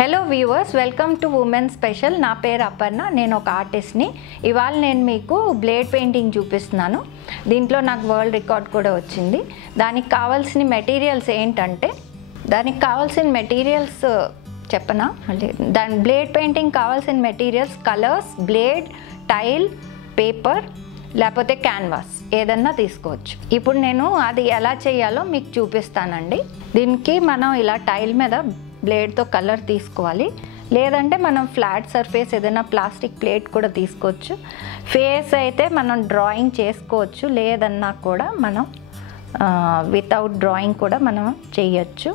Hello viewers, welcome to women special. నా పేరు అపర్ణ, నేను ఒక ఆర్టిస్ట్ని. ఇవాళ నేను మీకు బ్లేడ్ పెయింటింగ్ చూపిస్తున్నాను. దీంట్లో నాకు వరల్డ్ రికార్డ్ కూడా వచ్చింది. దానికి కావాల్సిన మెటీరియల్స్ ఏంటంటే, చెప్పనా? దాని బ్లేడ్ పెయింటింగ్ కావాల్సిన materials colours, blade, tile, paper లేకపోతే క్యాన్వాస్ ఏదన్నా తీసుకోవచ్చు. ఇప్పుడు నేను అది ఎలా చేయాలో మీకు చూపిస్తానండి. దీనికి మనం ఇలా టైల్ మీద బ్లేడ్తో కలర్ తీసుకోవాలి, లేదంటే మనం ఫ్లాట్ సర్ఫేస్ ఏదైనా ప్లాస్టిక్ ప్లేట్ కూడా తీసుకోవచ్చు. ఫేస్ అయితే మనం డ్రాయింగ్ చేసుకోవచ్చు, లేదన్నా కూడా మనం వితౌట్ డ్రాయింగ్ కూడా మనం చేయొచ్చు.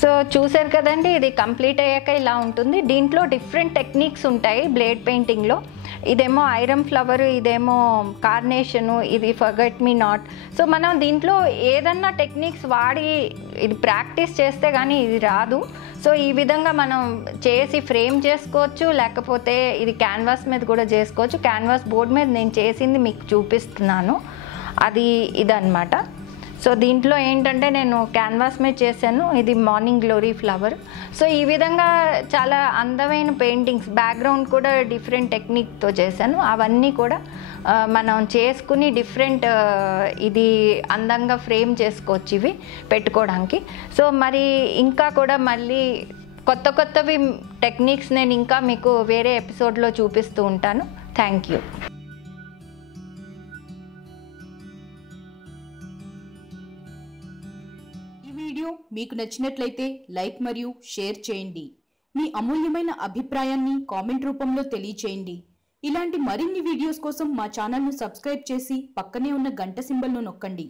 సో చూసారు కదండి, ఇది కంప్లీట్ అయ్యాక ఇలా ఉంటుంది. దీంట్లో డిఫరెంట్ టెక్నిక్స్ ఉంటాయి బ్లేడ్ పెయింటింగ్లో. ఇదేమో ఐరన్ ఫ్లవర్, ఇదేమో కార్నేషను, ఇది ఫర్గెట్ మీ నాట్. సో మనం దీంట్లో ఏదన్నా టెక్నిక్స్ వాడి ఇది ప్రాక్టీస్ చేస్తే కానీ ఇది రాదు. సో ఈ విధంగా మనం చేసి ఫ్రేమ్ చేసుకోవచ్చు, లేకపోతే ఇది క్యాన్వాస్ మీద కూడా చేసుకోవచ్చు. క్యాన్వాస్ బోర్డ్ మీద నేను చేసింది మీకు చూపిస్తున్నాను, అది ఇదన్నమాట. సో దీంట్లో ఏంటంటే నేను క్యాన్వాస్ మీద చేశాను, ఇది మార్నింగ్ గ్లోరీ ఫ్లవర్. సో ఈ విధంగా చాలా అందమైన పెయింటింగ్స్, బ్యాక్గ్రౌండ్ కూడా డిఫరెంట్ టెక్నిక్తో చేశాను. అవన్నీ కూడా మనం చేసుకుని డిఫరెంట్ ఇది అందంగా ఫ్రేమ్ చేసుకోవచ్చు ఇవి పెట్టుకోవడానికి. సో మరి ఇంకా కూడా మళ్ళీ కొత్తవి టెక్నిక్స్ నేను ఇంకా మీకు వేరే ఎపిసోడ్లో చూపిస్తూ ఉంటాను. Thank you. వీడియో మీకు నచ్చినట్లయితే లైక్ మరియు షేర్ చేయండి. మీ అమూల్యమైన అభిప్రాయాన్ని కామెంట్ రూపంలో తెలియచేయండి. ఇలాంటి మరిన్ని వీడియోస్ కోసం మా ఛానల్ను సబ్స్క్రైబ్ చేసి పక్కనే ఉన్న గంట సింబల్ను నొక్కండి.